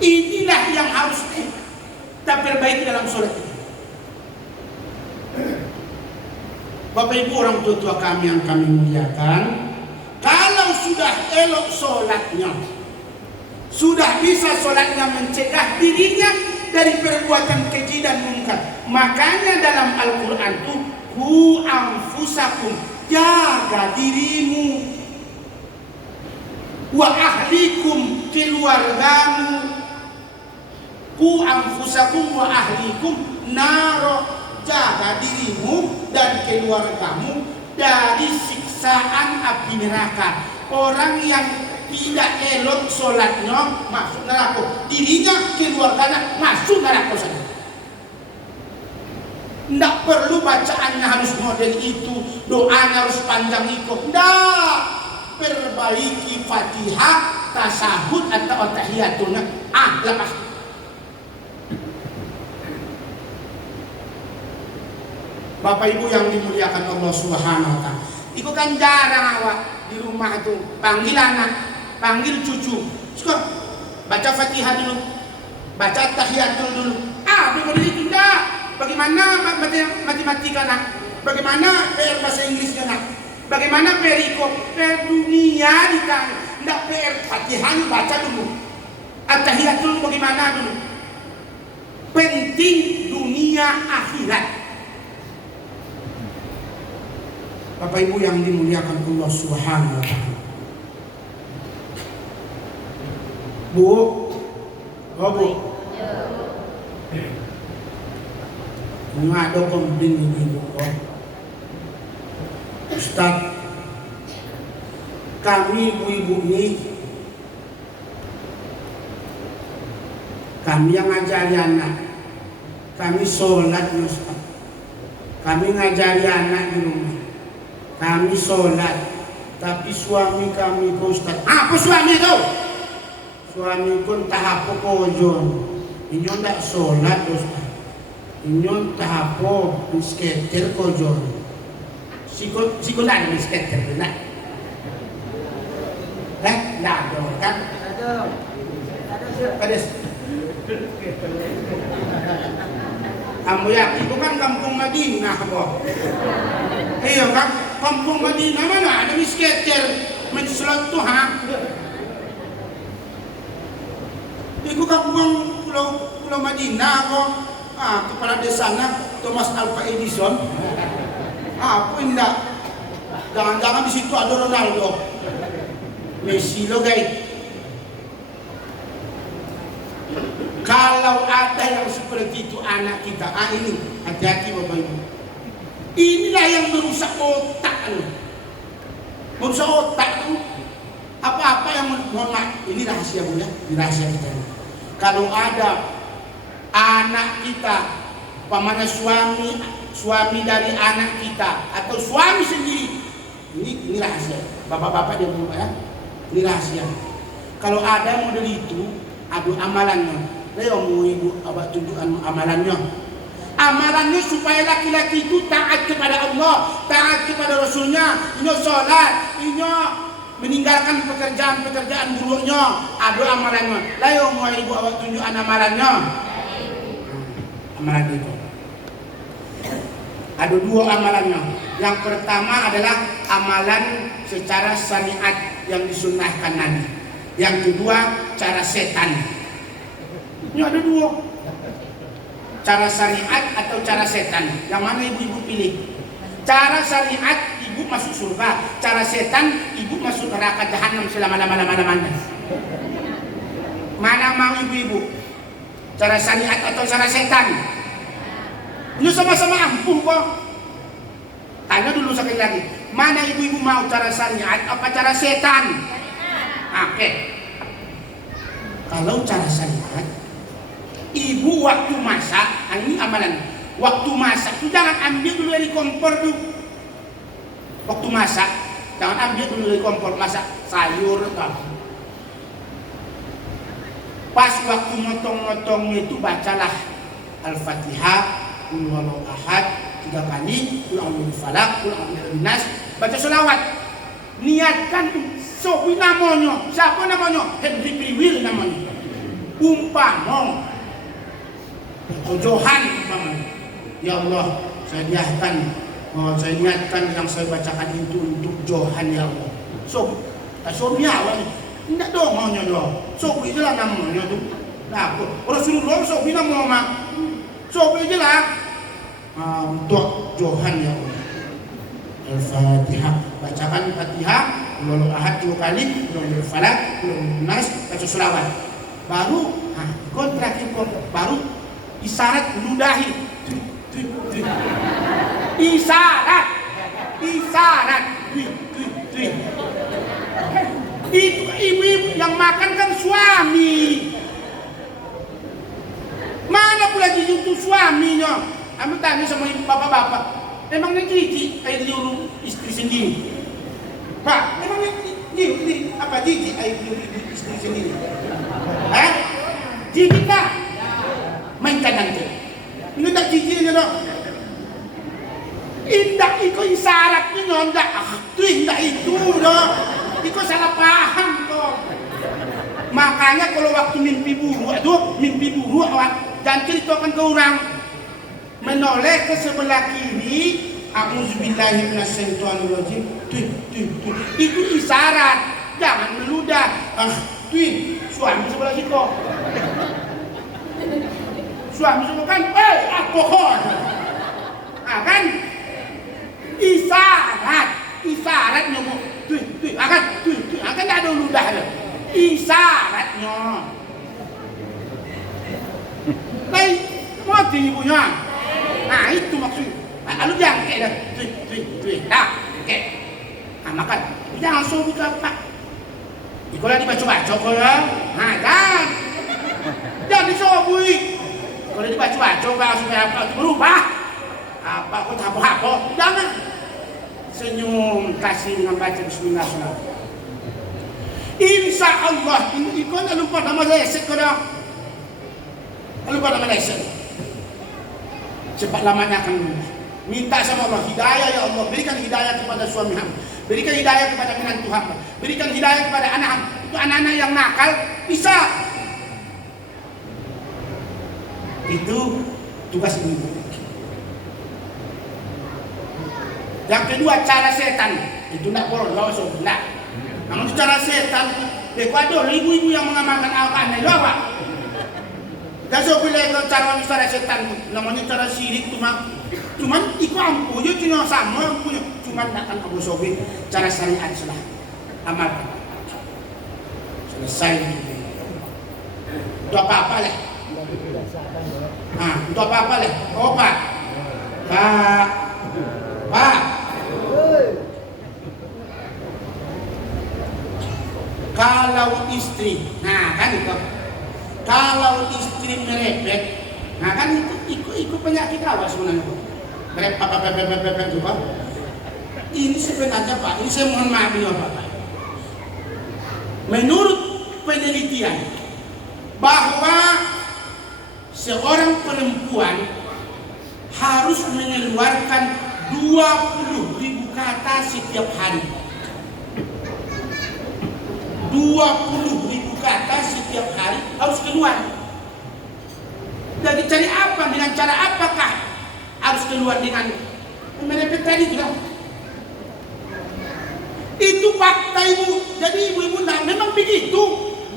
Inilah yang harus kita perbaiki dalam sholat ini. Bapak Ibu orang tua kami yang kami muliakan, kalau sudah elok sholatnya, sudah bisa sholatnya mencegah dirinya dari perbuatan keji dan mungkar. Makanya dalam Al-Quran itu ku anfusakum, jaga dirimu, wa ahlikum, keluargamu. Ku anfusakum wa ahlikum naro, jaga dirimu dan keluargamu dari siksaan api neraka. Orang yang tidak elok sholatnya masuk neraka, dirinya keluarganya masuk neraka saja. Tidak perlu bacaannya harus model itu, doanya harus panjang itu. Tidak, perbaiki Fatihah, tasahud atau tahiyatulnya. Lepas. Bapak Ibu yang dimuliakan Allah Subhanahu wa Ta'ala, itu kan jarang awak di rumah itu panggil anak, panggil cucu, suka baca Fatihah dulu, baca tahiyatul dulu. Begitu itu enggak. Bagaimana matematika nak? Bagaimana PR bahasa Inggrisnya nak? Bagaimana perikop? PR dunia ditanya. Enggak PR Fatihahnya baca dulu. At-tahiyatul bagaimana dulu? Penting dunia akhirat. Bapak Ibu yang dimuliakan Allah Subhanahu wa Ta'ala. Bu, Bu. Ini ada komplain ibu. Ustaz, kami ibu-ibu ini, kami yang ngajari anak, kami sholat Ustaz, kami ngajari anak di rumah, kami sholat, tapi suami kami Ustaz, apa suami itu? Suami pun tahap kojon, ini tidak sholat Ustaz. Inyon tahapo skater kojon. Siko na ni skater na. Lado kan? Ada. Kamu ya, itu kan kampung Madinah po. Iya kan, kampung Madinah mana ada ni skater menslot tu ha? Itu kampung Pulau Madinah po. Kepala desanya Thomas Alva Edison. Apa enggak? Jangan-jangan di situ ada Ronaldo, Messi lo guys. Kalau ada yang seperti itu anak kita, ini hati-hati Bapak Ibu. Inilah yang merusak otak lo. Merusak otak tuh apa-apa yang mohon maaf. Ini rahasia Bu ya, ini rahasia kita. Kalau ada anak kita, pamannya suami dari anak kita atau suami sendiri, ini rahasia. Bapak-bapak di rumah ya, ini rahasia. Kalau ada model itu, adu amalannya. Leo mau ibu abah tunjukkan amalannya. Amalannya supaya laki-laki itu taat kepada Allah, taat kepada Rasulnya, ini sholat, ini meninggalkan pekerjaan-pekerjaan buruknya. Adu amalannya. Leo mau ibu abah tunjukkan amalannya. Amalan itu ada dua amalannya. Yang pertama adalah amalan secara syariat yang disunnahkan Nabi. Yang kedua cara setan. Ini ada dua, cara syariat atau cara setan. Yang mana ibu-ibu pilih? Cara syariat ibu masuk surga, cara setan ibu masuk neraka jahanam selama-lamanya. Mana mau ibu-ibu? Cara syariat atau cara setan? Ini sama-sama ampuh kok. Tanya dulu sekali lagi, mana ibu-ibu mau cara syariat apa cara setan? Oke. Kalau cara syariat, ibu waktu masak, ini amalan. Waktu masak tuh jangan ambil dulu dari kompor tuh. Waktu masak jangan ambil dulu dari kompor, masak sayur atau pas waktu motong-motongnya itu bacalah Al-Fatihah, Qul huwallahu ahad 3 kali, Qul a'udzu falaq, Qul a'udzu nas, baca selawat. Niatkan sopi namanya, siapa namanya? Henry Priwil namanya. Umpama Johan umpamanya. Ya Allah, saya niatkan yang saya bacakan itu untuk Johan ya Allah. Sopi awal tidak dong maunya dong. Sopi jelas namanya tuh. Nah, Rasulullah sopi nama sopi jelas. Untuk Johan ya Allah. Al-Fatihah, bacakan Fatihah, Qul ahad 2 kali, Qul falaq, Qul nas, baca selawat. Baru, kontrak baru isyarat ludahi. Isyarat. Itu ibu-ibu yang makan kan suami. Mana pula itu suaminya? Ambil tanya sama ibu bapak-bapak. Emangnya Gigi air liur istri sendiri? Pak, emangnya Gigi air liur istri sendiri? Gigi kah? Mainkan nanti. Ini tak Gigi aja dong. Indah itu isyaratnya nondak. Indah itu dong. Itu salah paham kok. Makanya kalau waktu mimpi buruk, jangan ceritakan ke orang. Menoleh ke sebelah kiri, a'udzubillahi minasyaitonirrajim. Itu isyarat, jangan meludah. Suami sebelah situ. Suami sebelah kan, alkohol. Kan? Isyaratnya mau. Akan tak ada ludah. Isyaratnya. Baik, mati ibunya. Nah itu maksudnya. Lalu jangan kayak dah. Dah, kayak. Makan. Jangan suruh buka pak. Kalau dibaca-baca kau ya. Jangan. Jangan disobui. Kalau dibaca-baca supaya apa itu berubah. Apa kau tak apa. Jangan. Senyum kasih dengan baca bismillah. Insya Allah. Ini kau tak lupa nama lesek kau dah. Lupa nama lesek. Cepat lamanya akan minta sama Allah hidayah ya Allah, berikan hidayah kepada suami hamba, berikan hidayah kepada menantu hamba, berikan hidayah kepada anak hamba. Itu anak-anak yang nakal bisa. Itu tugas ibu. Yang kedua cara setan itu tidak boleh bawa sobat. Namun cara setan, ada ibu-ibu yang mengamalkan Al-Quran itu apa? Dan so bila cara cara setan namanya cara sirik cuman iku ampunya cuma sama ampunya cuman akan Abu Sofi cara syariat sudah amal selesai itu apa-apa lah itu apa-apa lah Pak kalau istri kan itu kalau istri merepet, kan itu penyakit awal sebenarnya. Merepet juga. Ini sebenarnya Pak, ini saya mohon maaf ya Pak. Menurut penelitian bahwa seorang perempuan harus mengeluarkan 20.000 kata setiap hari. 20.000 kata setiap hari harus keluar. Jadi cari apa? Dengan cara apakah harus keluar dengan merepet tadi juga? Itu fakta ibu. Jadi ibu-ibu memang begitu.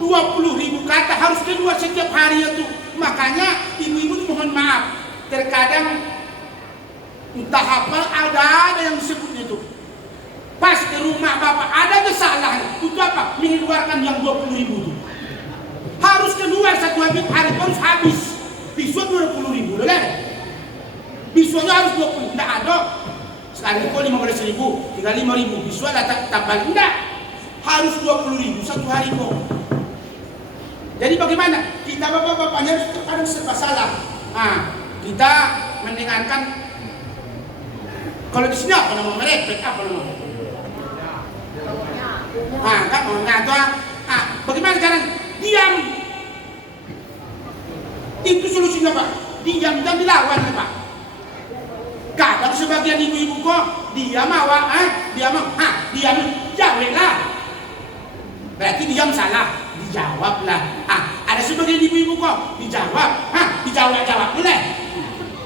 20.000 kata harus keluar setiap hari itu. Makanya ibu-ibu mohon maaf. Terkadang entah apa ada yang disebut itu. Pas di rumah bapak ada kesalahan, itu apa? Mengeluarkan yang 20.000 itu. Harus keluar satu hari harus habis. Biswa 20.000, boleh? Biswanya harus 20, tidak ada. Sekali kau 15.000, 35.000, biswa datang tambah tidak. Harus 20.000 satu hari kok. Jadi bagaimana? Kita bapak-bapaknya harus serba salah. Kita mendengarkan. Kalau di sini apa nama merepek, apa nama? Kan mengatua. Bagaimana cara diam? Itu solusinya Pak. Diam dan dilawan Pak. Kadang sebagian ibu-ibu kok diam awak, diam jawablah. Berarti diam salah, dijawablah. Ada sebagian ibu-ibu kok dijawab, dijawab boleh.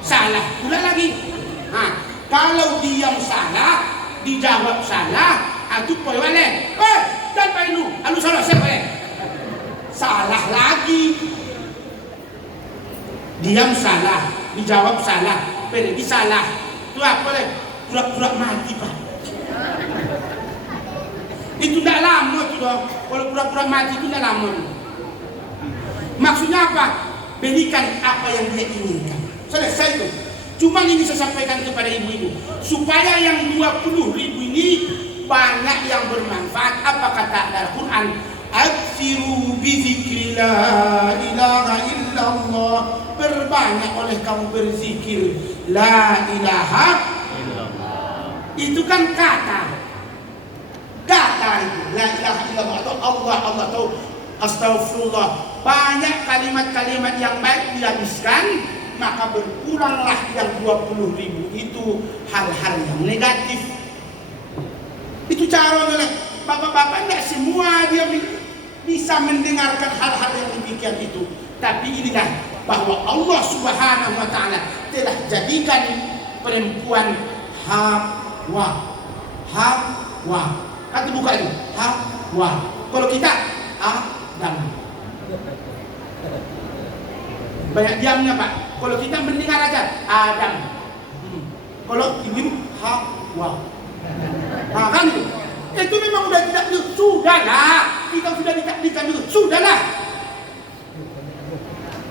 Salah pula lagi. Kalau diam salah, dijawab salah, itu boleh. Dan Pak Inu, salah siapa? Salah lagi. Diam salah, dijawab salah, pergi salah. Itu apa leh? Pura-pura mati Pak. Itu tidak lama itu dong. Kalau pura-pura mati itu tidak lama. Maksudnya apa? Berikan apa yang dia inginkan. Selesai itu. Cuma ini saya sampaikan kepada ibu-ibu supaya yang 20.000 ini banyak yang bermanfaat. Apa kata Al-Quran? Aksiru bizikri la ilaha illallah. Perbanyak oleh kamu berzikir la ilaha illallah. Itu kan kata itu la ilaha illallah atau Allah atau astagfirullah. Banyak kalimat-kalimat yang baik dihabiskan, maka berkuranglah yang 20.000 itu hal-hal yang negatif. Itu caranya. Bapak-bapak tidak semua dia bisa mendengarkan hal-hal yang demikian itu. Tapi inilah bahwa Allah Subhanahu wa ta'ala telah jadikan perempuan Hawa. Kan buka ini Hawa. Kalau kita Adam. Banyak diamnya Pak. Kalau kita mendengar aja Adam. Kalau ibu Hawa. Kan itu. Itu memang sudah tidak sudahlah. Kita sudah ditakdirkan dulu. Sudahlah.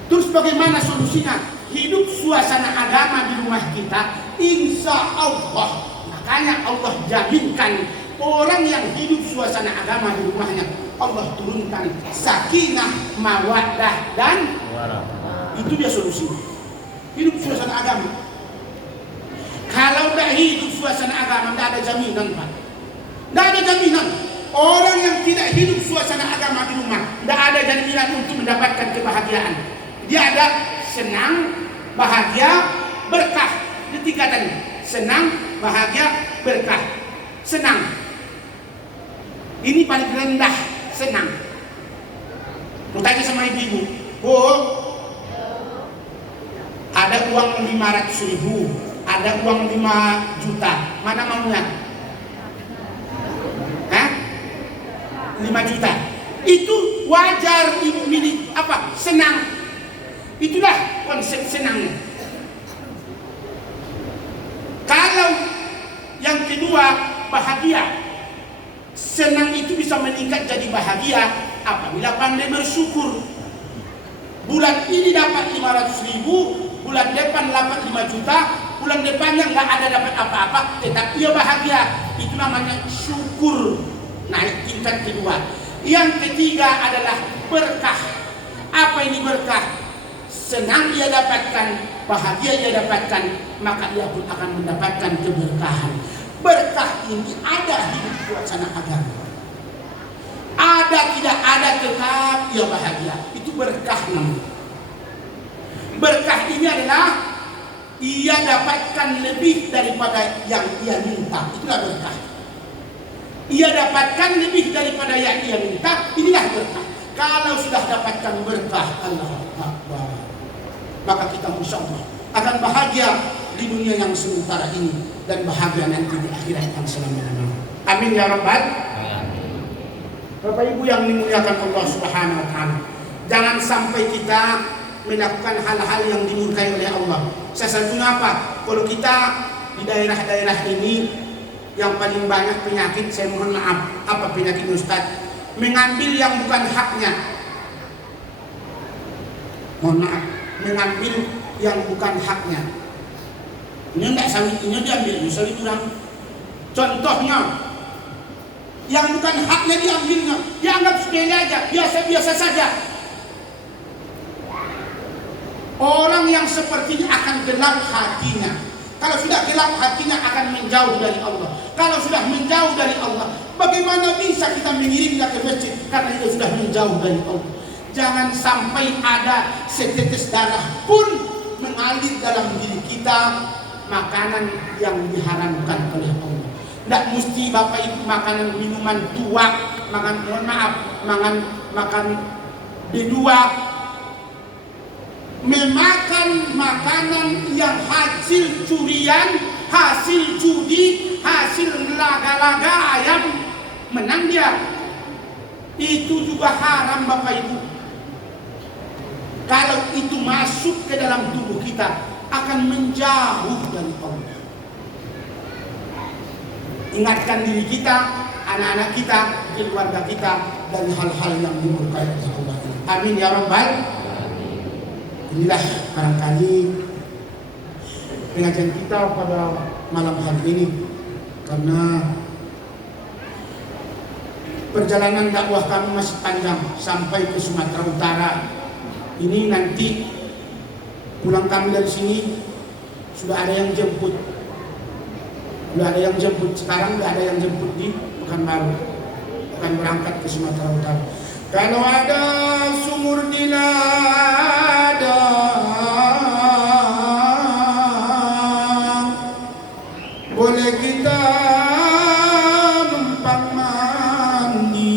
Terus bagaimana solusinya? Hidup suasana agama di rumah kita, insya Allah. Makanya Allah jaminkan orang yang hidup suasana agama di rumahnya, Allah turunkan sakinah, mawaddah dan itu dia solusi. Hidup suasana agama. Kalau tidak hidup suasana agama, tidak ada jaminan Pak. Tidak ada jaminan. Orang yang tidak hidup suasana agama di rumah, tidak ada jaminan untuk mendapatkan kebahagiaan. Dia ada senang, bahagia, berkah. Ketiga tadi, senang, bahagia, berkah. Senang. Ini paling rendah, senang. Mau tanya sama ibu-ibu, Bu, ada uang 500.000, ada uang 5 juta, mana maunya? 5 juta. Itu wajar ibu milih apa? Senang. Itulah konsep senangnya. Kalau yang kedua bahagia. Senang itu bisa meningkat jadi bahagia apabila pandai bersyukur. Bulan ini dapat 500.000, bulan depan dapat 5 juta, bulan depannya nggak ada dapat apa-apa, tetapi dia bahagia. Itu namanya syukur. Naik tingkat kedua. Yang ketiga adalah berkah. Apa ini berkah? Senang ia dapatkan, bahagia ia dapatkan, maka ia pun akan mendapatkan keberkahan. Berkah ini ada di suasana agama. Ada tidak ada tetap ia bahagia. Itu berkah namanya. Berkah ini adalah ia dapatkan lebih daripada yang ia minta. Itulah berkah. Ia dapatkan lebih daripada yang ia minta. Inilah berkah. Kalau sudah dapatkan berkah, Allah Akbar, maka kita insya Allah akan bahagia di dunia yang sementara ini dan bahagia nanti di akhirat yang selama-lamanya. Amin ya Rabbal. Bapak Ibu yang dimuliakan Allah Subhanahu wa ta'ala, jangan sampai kita melakukan hal-hal yang dimurkai oleh Allah. Salah satunya apa? Kalau kita di daerah-daerah ini yang paling banyak penyakit, saya mohon maaf, apa penyakit Ustaz? Mengambil yang bukan haknya. Mohon maaf, mengambil yang bukan haknya. Ini enggak sawit, ini diambil, sawit kurang. Contohnya, yang bukan haknya diambilnya, dianggap sepele aja, biasa-biasa saja. Orang yang seperti ini akan gelap hatinya. Kalau sudah gelap hatinya akan menjauh dari Allah. Kalau sudah menjauh dari Allah, bagaimana bisa kita mengirimnya ke masjid? Karena itu sudah menjauh dari Allah. Jangan sampai ada setetes darah pun mengalir dalam diri kita makanan yang diharamkan oleh Allah. Tidak mesti Bapak Ibu makanan minuman tua, makan bedua, memakan makanan yang hasil curian, hasil judi, hasil laga-laga ayam menang dia. Itu juga haram Bapak Ibu. Kalau itu masuk ke dalam tubuh kita akan menjauh dari Allah. Ingatkan diri kita, anak-anak kita, keluarga kita dari hal-hal yang dimurkai oleh Allah. Amin ya Rabbal. Inilah barangkali pengajian kita pada malam hari ini, karena perjalanan dakwah kami masih panjang sampai ke Sumatera Utara. Ini nanti pulang kami dari sini sudah ada yang jemput. Sekarang sudah ada yang jemput di Pekanbaru, akan berangkat ke Sumatera Utara. Kalau ada sumur di ladang, boleh kita numpang mandi.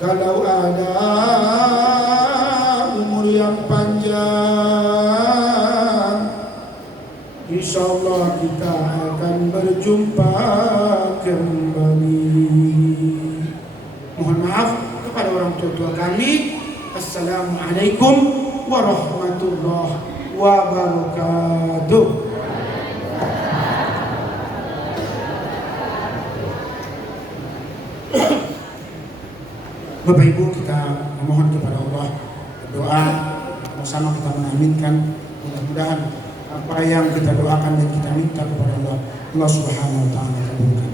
Kalau ada umur yang panjang, insyaallah kita akan berjumpa kembali. Mohon maaf kepada orang tua kami. Assalamualaikum warahmatullahi wabarakatuh. Bapak Ibu, kita memohon kepada Allah, berdoa bersama kita mengaminkan. Mudah-mudahan apa yang kita doakan dan kita minta kepada Allah, Allah Subhanahu wa taala kabulkan.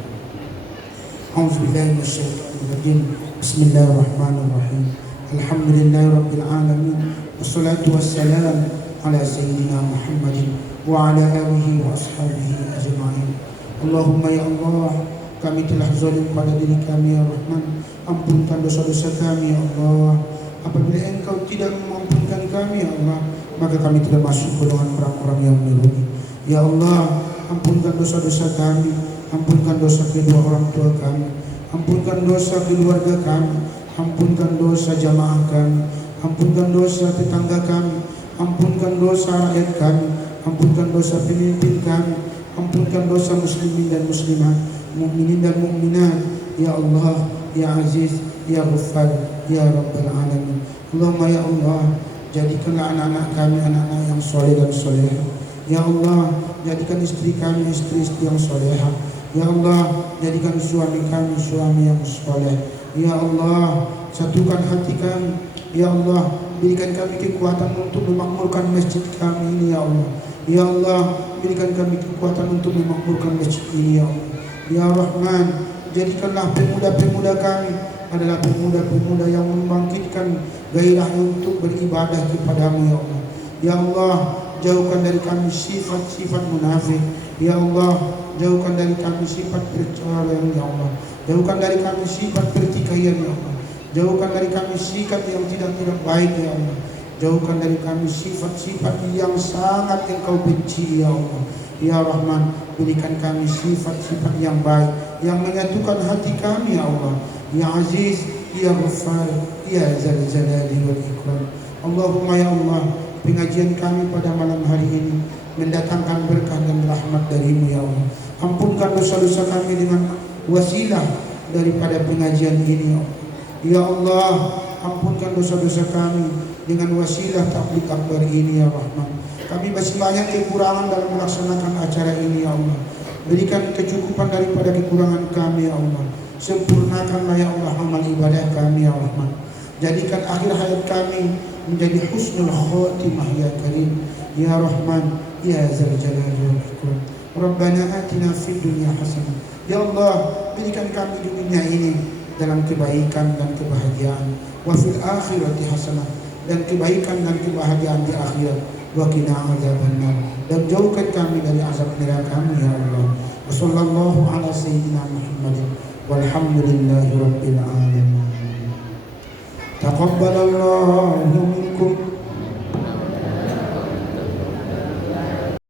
A'udzubillahi minasyaitonir rajim. Bismillahirrahmanirrahim. Alhamdulillahirabbil alamin. Wassalatu wassalamu ala sayyidina Muhammadin wa ala alihi wa ashabihi ajma'in. Allahumma ya Allah, kami telah zalim pada diri kami ya Rahman. Ampunkan dosa-dosa kami ya Allah. Apabila Engkau tidak mengampunkan kami ya Allah, maka kami tidak masuk golongan orang-orang yang merugi. Ya Allah, ampunkan dosa-dosa kami, ampunkan dosa kedua orang tua kami, ampunkan dosa keluarga kami, ampunkan dosa jamaah kami, ampunkan dosa tetangga kami, ampunkan dosa rakyat kami, ampunkan dosa pemimpin kami, ampunkan dosa muslimin dan muslimat, mukminin dan mukminat. Ya Allah, ya Aziz, ya Ghaffar, ya Rabbal Alamin. Allahumma ya Allah, jadikanlah anak-anak kami anak-anak yang soleh dan solehah. Ya Allah, jadikan istri kami istri-istri yang solehah. Ya Allah, jadikan suami kami suami yang soleh. Ya Allah, satukan hati kami. Ya Allah, berikan kami kekuatan untuk memakmurkan masjid kami ini ya Allah. Ya Allah, berikan kami kekuatan untuk memakmurkan masjid ini ya Allah. Ya Rahman, jadikanlah pemuda-pemuda kami adalah pemuda-pemuda yang membangkitkan gairah untuk beribadah kepadamu ya Allah. Ya Allah, jauhkan dari kami sifat-sifat munafik. Ya Allah, jauhkan dari kami sifat perceraian ya Allah. Jauhkan dari kami sifat pertikaian ya Allah. Jauhkan dari kami sikap yang tidak baik ya Allah. Jauhkan dari kami sifat-sifat yang sangat Engkau benci ya Allah. Ya Rahman, berikan kami sifat-sifat yang baik yang menyatukan hati kami ya Allah. Ya Aziz, ya Ghaffar, ya Zal Jalali wal Ikram. Allahumma ya Allah, pengajian kami pada malam hari ini mendatangkan berkah dan rahmat darimu ya Allah. Ampunkan dosa-dosa kami dengan wasilah daripada pengajian ini ya Allah. Ya Allah, ampunkan dosa-dosa kami dengan wasilah tabligh akbar ini ya Rahman. Kami masih banyak kekurangan dalam melaksanakan acara ini ya Allah. Berikan kecukupan daripada kekurangan kami ya Allah. Sempurnakanlah ya Allah amal ibadah kami ya Rahman. Jadikan akhir hayat kami menjadi husnul khatimah ya Karim, ya Rahman, ya Zal Jalali wal Ikram. Rabbana atina fid dunya hasanah. Ya Allah, berikan kami dunia ini dalam kebaikan dan kebahagiaan. Wa fil akhirati hasanah. dan kebaikan dan kebahagiaan di akhirat. Wa qina adzabannar, dan jauhkan kami dari azab neraka-Mu ya Allah. Wassallallahu ala sayyidina Muhammadin walhamdulillahi rabbil alamin. Taqabbalallahu minkum